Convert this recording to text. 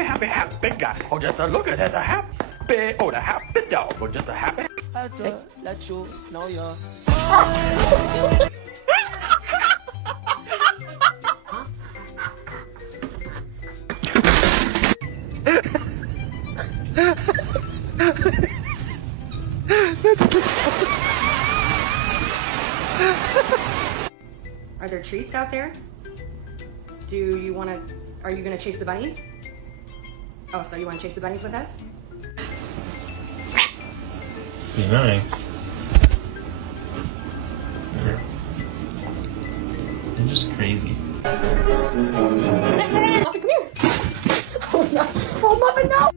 happy, happy guy. Oh, just a look at that, happy, oh, the happy dog. Oh, just a happy. Had to let you know you're. Are there treats out there? Do you want to, are you going to chase the bunnies? Oh, so you want to chase the bunnies with us? Be nice. You're just crazy. Muffin, come here. Oh, no. Oh, Muffin, no.